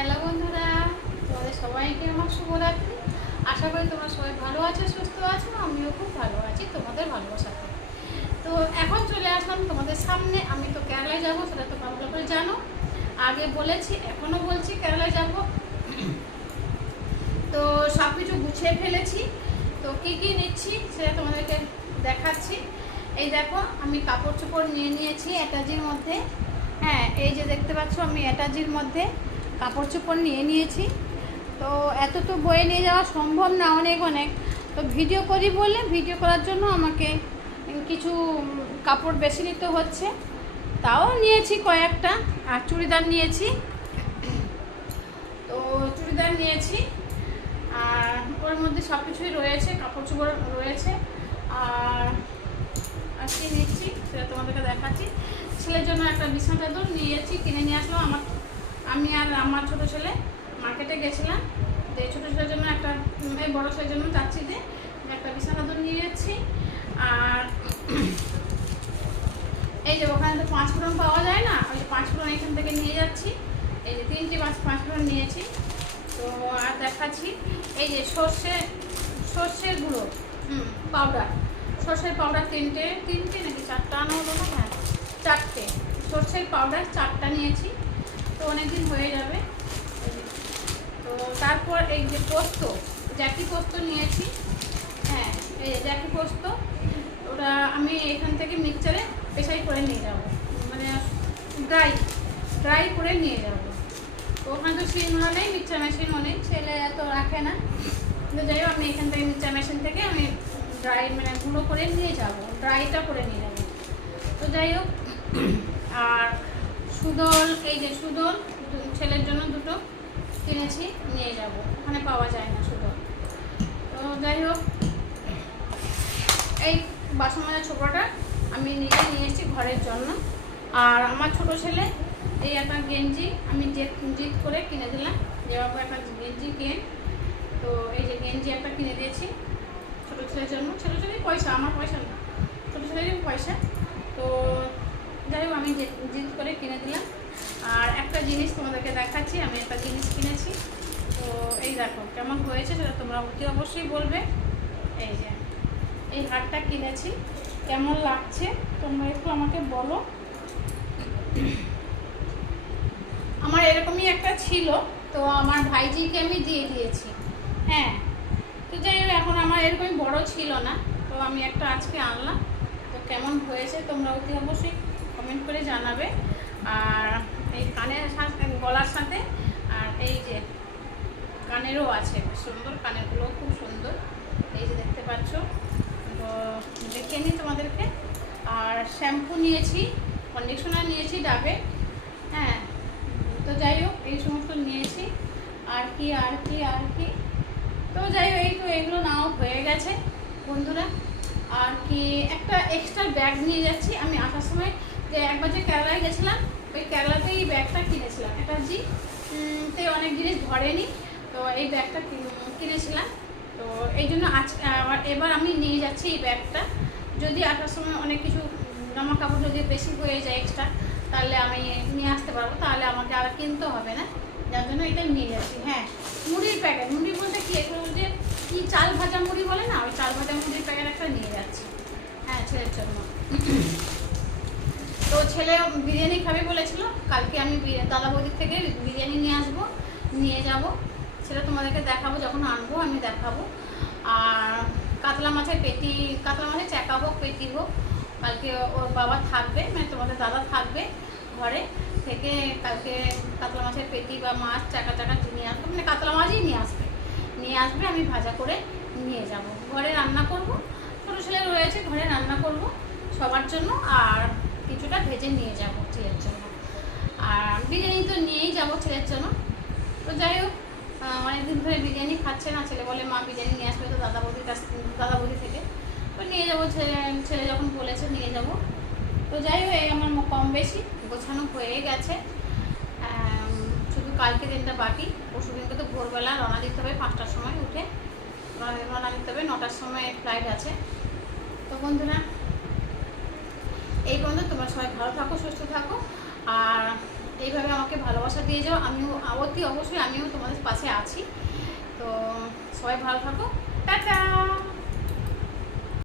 Hello বন্ধুরা, তোমাদের সবাইকে আমার শুভরাত্রি। আশা করি তোমরা সবাই ভালো আছো, সুস্থ আছো। আমিও খুব ভালো আছি তোমাদের ভালোবাসাতে। তো এখন চলে আসলাম তোমাদের সামনে। আমি তো কেরালায় যাবো, সেটা তো ভালো করে জানো। আগে বলেছি, এখনও বলছি কেরালায় যাব। তো সব কিছু গুছিয়ে ফেলেছি। তো কী কী নিচ্ছি সেটা তোমাদেরকে দেখাচ্ছি। এই দেখো, আমি কাপড় চোপড় নিয়ে নিয়েছি অ্যাটাজির মধ্যে। হ্যাঁ, এই যে দেখতে পাচ্ছ, আমি অ্যাটাজির মধ্যে কাপড় চোপড় নিয়ে নিয়েছি। তো এত তো বয়ে নিয়ে যাওয়া সম্ভব না, অনেক অনেক। তো ভিডিও করি বলে, ভিডিও করার জন্য আমাকে কিছু কাপড় বেশি নিতে হচ্ছে। তাও নিয়েছি কয়েকটা। আর চুড়িদার নিয়েছি, তো চুড়িদার নিয়েছি। আর ওর মধ্যে সব কিছুই রয়েছে, কাপড় চোপড় রয়েছে। আর আর কি নিচ্ছি সেটা তোমাদেরকে দেখাচ্ছি। ছেলের জন্য একটা বিছানা চাদর নিয়েছি, কিনে নিয়ে আসলাম। আমি আর আমার ছোটো ছেলে মার্কেটে গেছিলাম। যে ছোটো ছেলের জন্য একটা, এই বড়ো ছেলের জন্য চাচ্ছি যে একটা বিছানা চাদর নিয়ে যাচ্ছি। আর এই যে ওখানে তো 5 ফোড়ন পাওয়া যায় না, ওই 5 ফোড়ন এখান থেকে নিয়ে যাচ্ছি। এই যে 3টে 5 ফোড়ন নিয়েছি। তো আর দেখাচ্ছি, এই যে সর্ষের গুঁড়ো পাউডার, সর্ষের পাউডার 3টে নাকি 4টা আনা হলো না? হ্যাঁ, 4টে সর্ষের পাউডার 4টা নিয়েছি। তো অনেকদিন হয়ে যাবে। তো তারপর এই যে পোস্ত, জ্যাকি পোস্ত নিয়েছি। হ্যাঁ, এই জ্যাকি পোস্ত, ওটা আমি এখান থেকে মিক্সচারে পেশাই করে নিয়ে যাব, মানে ড্রাই করে নিয়ে যাব। তো ওখানে তো শিলনোড়া নেই, মিক্সচার মেশিনও নেই, ছেলে এত রাখে না। কিন্তু যাই হোক, আমি এখান থেকে মিক্সচার মেশিন থেকে আমি ড্রাই, মানে গুঁড়ো করে নিয়ে যাব, ড্রাইটা করে নিয়ে যাব। তো যাই হোক, আর সুদল, এই যে সুদল ছেলের জন্য 2টো কিনেছি, নিয়ে যাব। ওখানে পাওয়া যায় না সুদল। তো যাই হোক, এই বাসন মাজা ছোকরাটা আমি নিজে নিয়েছি ঘরের জন্য। আর আমার ছোট ছেলে এই একটা গেঞ্জি আমি জিদ করে কিনে দিলাম, যে বাবু একটা গেঞ্জি কেন। তো এই যে গেঞ্জি একটা কিনে দিয়েছি ছোটো ছেলের জন্য। ছোটো ছেলের পয়সা, আমার পয়সা না, ছোটো ছেলেরই পয়সা। তো যাই হোক, আমি জিদ করে কিনে দিলাম। আর একটা জিনিস তোমাদেরকে দেখাচ্ছি, আমি একটা জিনিস কিনেছি। তো এই দেখো কেমন হয়েছে সেটা তোমরা অতি অবশ্যই বলবে। এই যে এই হারটা কিনেছি, কেমন লাগছে তোমরা একটু আমাকে বলো। আমার এরকমই একটা ছিল, তো আমার ভাইজিকে আমি দিয়ে দিয়েছি। হ্যাঁ, তো যাই হোক, এখন আমার এরকমই বড় ছিল না, তো আমি একটা আজকে আনলাম। তো কেমন হয়েছে তোমরা অতি অবশ্যই কমেন্ট করে জানাবে। আর এই কানের সাথে, গলার সাথে, আর এই যে কানেরও আছে, সুন্দর, কানেরগুলোও খুব সুন্দর। এই যে দেখতে পাচ্ছ। তো দেখে নিই তোমাদেরকে। আর শ্যাম্পু নিয়েছি, কন্ডিশনার নিয়েছি ডাবে। হ্যাঁ, তো যাই হোক, এই সমস্ত নিয়েছি। আর কি তো যাই হোক, এই তো এগুলো নাও হয়ে গেছে বন্ধুরা। আর কি একটা এক্সট্রা ব্যাগ নিয়ে যাচ্ছি। আমি আসার সময় যে একবার যে কেরালায় গেছিলাম, ওই কেরালাতে এই ব্যাগটা কিনেছিলাম অ্যাটাজি। তে অনেক জিনিস ধরেনি, তো এই ব্যাগটা কিনেছিলাম। তো এই জন্য এবার আমি নিয়ে যাচ্ছি এই ব্যাগটা। যদি আসার সময় অনেক কিছু জামা কাপড় যদি বেশি হয়ে যায় এক্সট্রা, তাহলে আমি নিয়ে আসতে পারবো, তাহলে আমাকে আর কিনতে হবে না। যার জন্য এটা নিয়ে যাচ্ছি। হ্যাঁ, মুড়ির প্যাকেট, মুড়ি বলতে কি, একটু যে কি চাল ভাজা মুড়ি বলে না, ওই চাল ভাজা মুড়ির প্যাকেট একটা নিয়ে যাচ্ছি। হ্যাঁ, ছেলের জন্য। তো ছেলে বিরিয়ানি খাবে বলেছিল, কালকে আমি দাদা বৌদির থেকে বিরিয়ানি নিয়ে যাব। সেটা তোমাদেরকে দেখাবো, যখন আনবো আমি দেখাবো। আর কাতলা মাছের চ্যাকা হোক, পেটি হোক, কালকে ওর বাবা থাকবে, মানে তোমাদের দাদা থাকবে ঘরে থেকে। কালকে কাতলা মাছের পেটি বা মাছ চাকা নিয়ে আসবে, মানে কাতলা মাছই নিয়ে আসবে। আমি ভাজা করে নিয়ে যাব, ঘরে রান্না করব। ছোটো ছেলে রয়েছে, ঘরে রান্না করব সবার জন্য। আর কিছুটা ভেজে নিয়ে যাব ছেলের জন্য। আর বিরিয়ানি তো নিয়েই যাব ছেলের জন্য। তো যাই হোক, অনেকদিন ধরে বিরিয়ানি খাচ্ছে না। ছেলে বলে মা বিরিয়ানি নিয়ে আসবে, তো দাদা বৌদি থেকে তো নিয়ে যাবো। ছেলে যখন বলেছে নিয়ে যাব। তো যাই হোক, এই আমার কম বেশি গোছানো হয়ে গেছে। শুধু কালকে দিনটা বাকি। পরশু দিনকে তো ভোরবেলা রওনা দিতে হবে, 5টার সময় উঠে রওনা দিতে হবে, 9টার সময় ফ্লাইট আছে। তো বন্ধুরা, এই পর্যন্ত তোমরা সবাই ভালো থাকো, সুস্থ থাকো। আর এইভাবে আমাকে ভালোবাসা দিয়ে যাও, আমিও অবশ্যই আমিও তোমাদের পাশে আছি। তো সবাই ভালো থাকো।